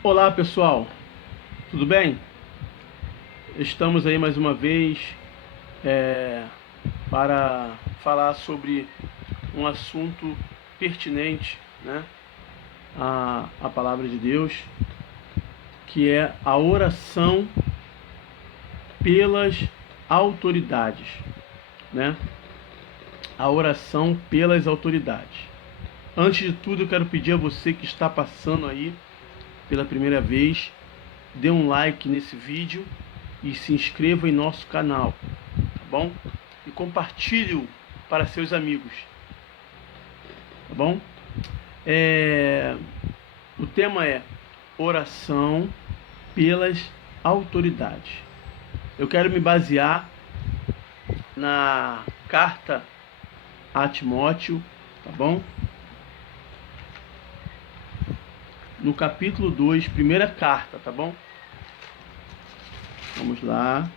Olá pessoal, tudo bem? Estamos aí mais uma vez para falar sobre um assunto pertinente, né, à palavra de Deus, que é a oração pelas autoridades, né? A oração pelas autoridades. Antes de tudo, eu quero pedir a você que está passando aí pela primeira vez, dê um like nesse vídeo e se inscreva em nosso canal, tá bom? E compartilhe-o para seus amigos, tá bom? O tema é oração pelas autoridades. Eu quero me basear na carta a Timóteo, tá bom? No capítulo 2, primeira carta, tá bom? Vamos lá.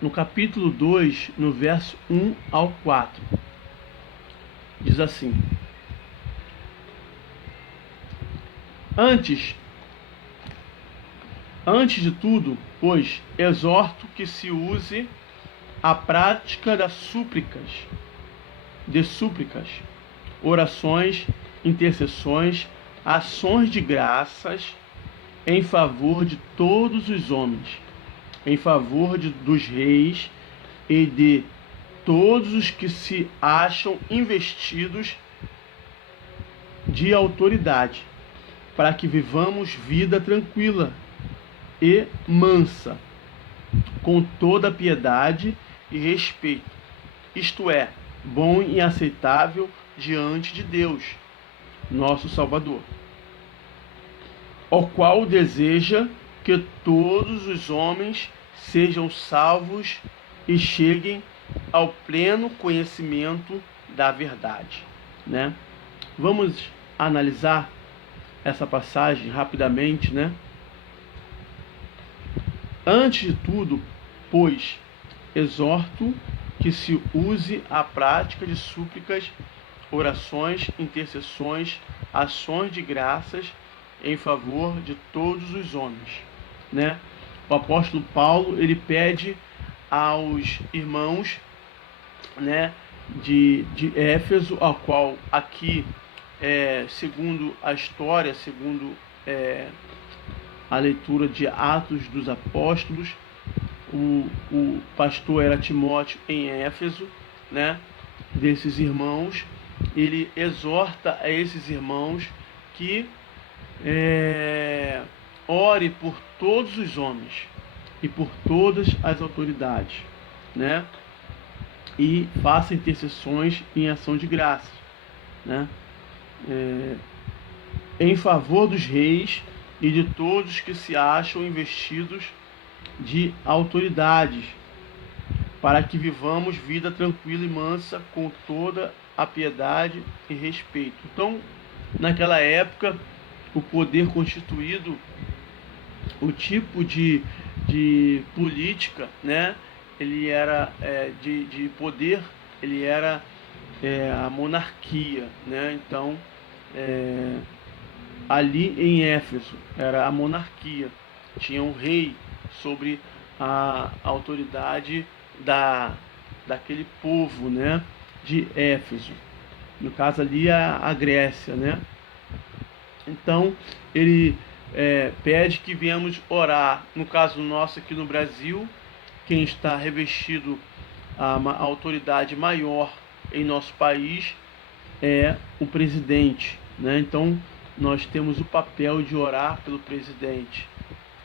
No capítulo 2, no verso 1 ao 4, diz assim: Antes de tudo, pois, exorto que se use a prática de súplicas, orações, intercessões, ações de graças em favor de todos os homens, em favor dos reis e de todos os que se acham investidos de autoridade, para que vivamos vida tranquila e mansa, com toda piedade e respeito, isto é, bom e aceitável diante de Deus, nosso Salvador, o qual deseja que todos os homens sejam salvos e cheguem ao pleno conhecimento da verdade, né? Vamos analisar essa passagem rapidamente, né? Antes de tudo, pois, exorto que se use a prática de súplicas, orações, intercessões, ações de graças em favor de todos os homens, né? O apóstolo Paulo, ele pede aos irmãos, né, de Éfeso, ao qual aqui, segundo a história, segundo a leitura de Atos dos Apóstolos, o pastor era Timóteo em Éfeso, né, desses irmãos. Ele exorta a esses irmãos que ore por todos os homens e por todas as autoridades, né, e faça intercessões em ação de graças, né, em favor dos reis e de todos que se acham investidos de autoridades, para que vivamos vida tranquila e mansa, com toda a piedade e respeito. Então, naquela época, o poder constituído, o tipo de política, né, ele era de poder, ele era a monarquia, né? Então, ali em Éfeso era a monarquia, tinha um rei sobre a autoridade daquele povo, né, de Éfeso. No caso ali a Grécia, né? Então ele pede que venhamos orar. No caso nosso aqui no Brasil, quem está revestido a autoridade maior em nosso país é o presidente, né? Então nós temos o papel de orar pelo presidente,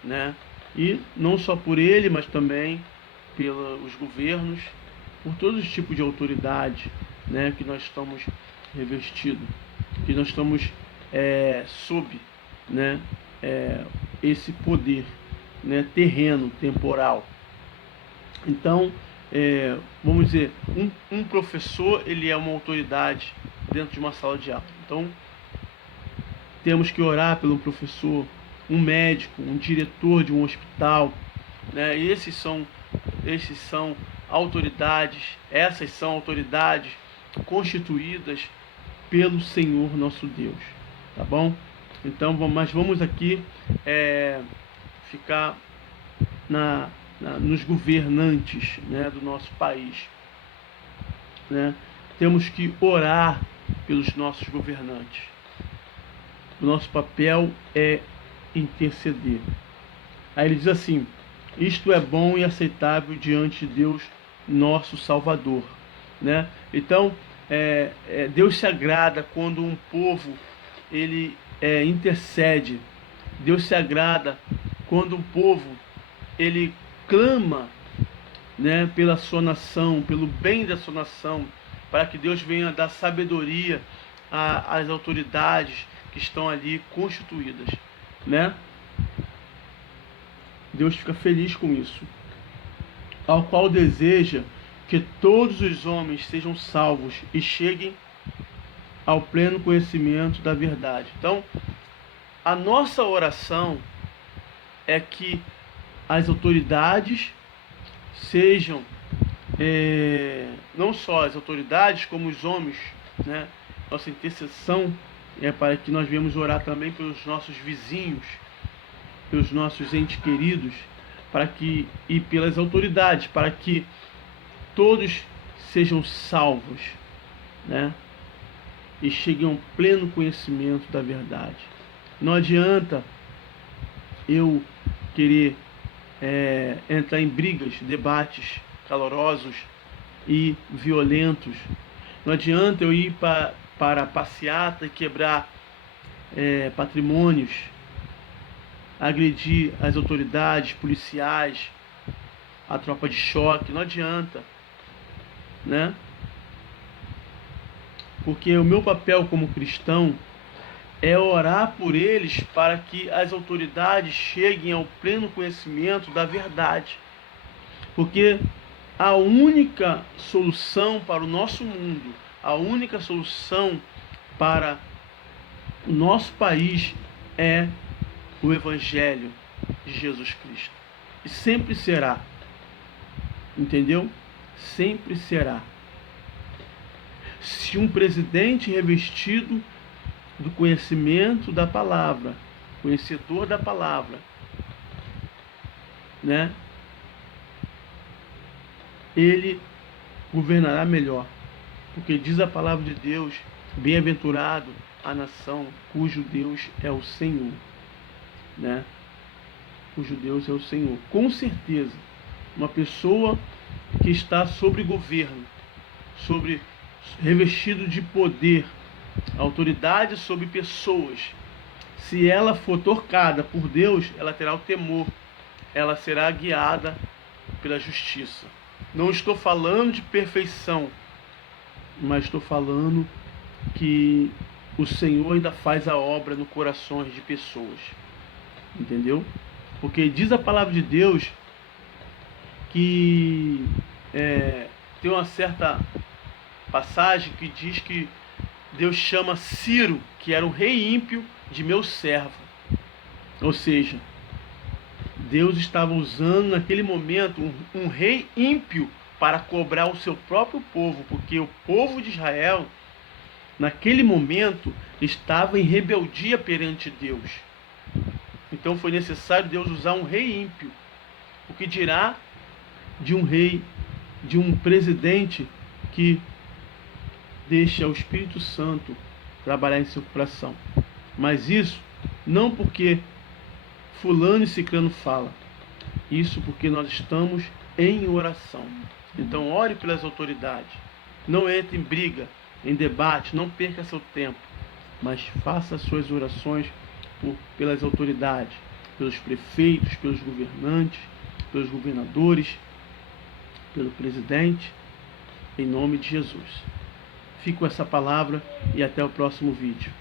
né? E não só por ele, mas também pelos governos, por todos os tipos de autoridade, né, que nós estamos revestidos, que nós estamos sob, né, esse poder, né, terreno, temporal. Então, vamos dizer, um professor, ele é uma autoridade dentro de uma sala de aula. Então, temos que orar pelo professor, um médico, um diretor de um hospital, né? Esses são autoridades, essas são autoridades constituídas pelo Senhor nosso Deus, tá bom? Então, mas vamos aqui ficar nos governantes, né, do nosso país, né? Temos que orar pelos nossos governantes. O nosso papel é interceder. Aí ele diz assim: isto é bom e aceitável diante de Deus, nosso Salvador, né? Então, Deus se agrada quando um povo ele intercede. Deus se agrada quando um povo ele clama, né, pela sua nação, pelo bem da sua nação, para que Deus venha dar sabedoria às autoridades que estão ali constituídas, né? Deus fica feliz com isso, ao qual deseja que todos os homens sejam salvos e cheguem ao pleno conhecimento da verdade. Então, a nossa oração é que as autoridades sejam, não só as autoridades, como os homens, né? Nossa intercessão é para que nós venhamos orar também pelos nossos vizinhos, pelos nossos entes queridos, e pelas autoridades, para que todos sejam salvos, né? E cheguem ao pleno conhecimento da verdade. Não adianta eu querer entrar em brigas, debates calorosos e violentos. Não adianta eu ir para a passeata e quebrar patrimônios, agredir as autoridades policiais, a tropa de choque. Não adianta, né? Porque o meu papel como cristão é orar por eles para que as autoridades cheguem ao pleno conhecimento da verdade. Porque a única solução para o nosso mundo, a única solução para o nosso país é o Evangelho de Jesus Cristo. E sempre será. Entendeu? Sempre será. Se um presidente revestido do conhecimento da palavra, conhecedor da palavra, né, ele governará melhor. Porque diz a palavra de Deus: bem-aventurado a nação cujo Deus é o Senhor, né? Cujo Deus é o Senhor. Com certeza, uma pessoa que está sobre governo, revestido de poder, autoridade sobre pessoas, se ela for tocada por Deus, ela terá o temor, ela será guiada pela justiça. Não estou falando de perfeição, mas estou falando que o Senhor ainda faz a obra no coração de pessoas. Entendeu? Porque diz a palavra de Deus que tem uma certa passagem que diz que Deus chama Ciro, que era um rei ímpio, de meu servo. Ou seja, Deus estava usando naquele momento um rei ímpio para cobrar o seu próprio povo, porque o povo de Israel, naquele momento, estava em rebeldia perante Deus. Então foi necessário Deus usar um rei ímpio. O que dirá de um rei, de um presidente que deixa o Espírito Santo trabalhar em seu coração? Mas isso não porque fulano e ciclano fala, isso porque nós estamos em oração. Então ore pelas autoridades, não entre em briga, em debate, não perca seu tempo, mas faça suas orações pelas autoridades, pelos prefeitos, pelos governantes, pelos governadores, pelo presidente, em nome de Jesus. Fico com essa palavra e até o próximo vídeo.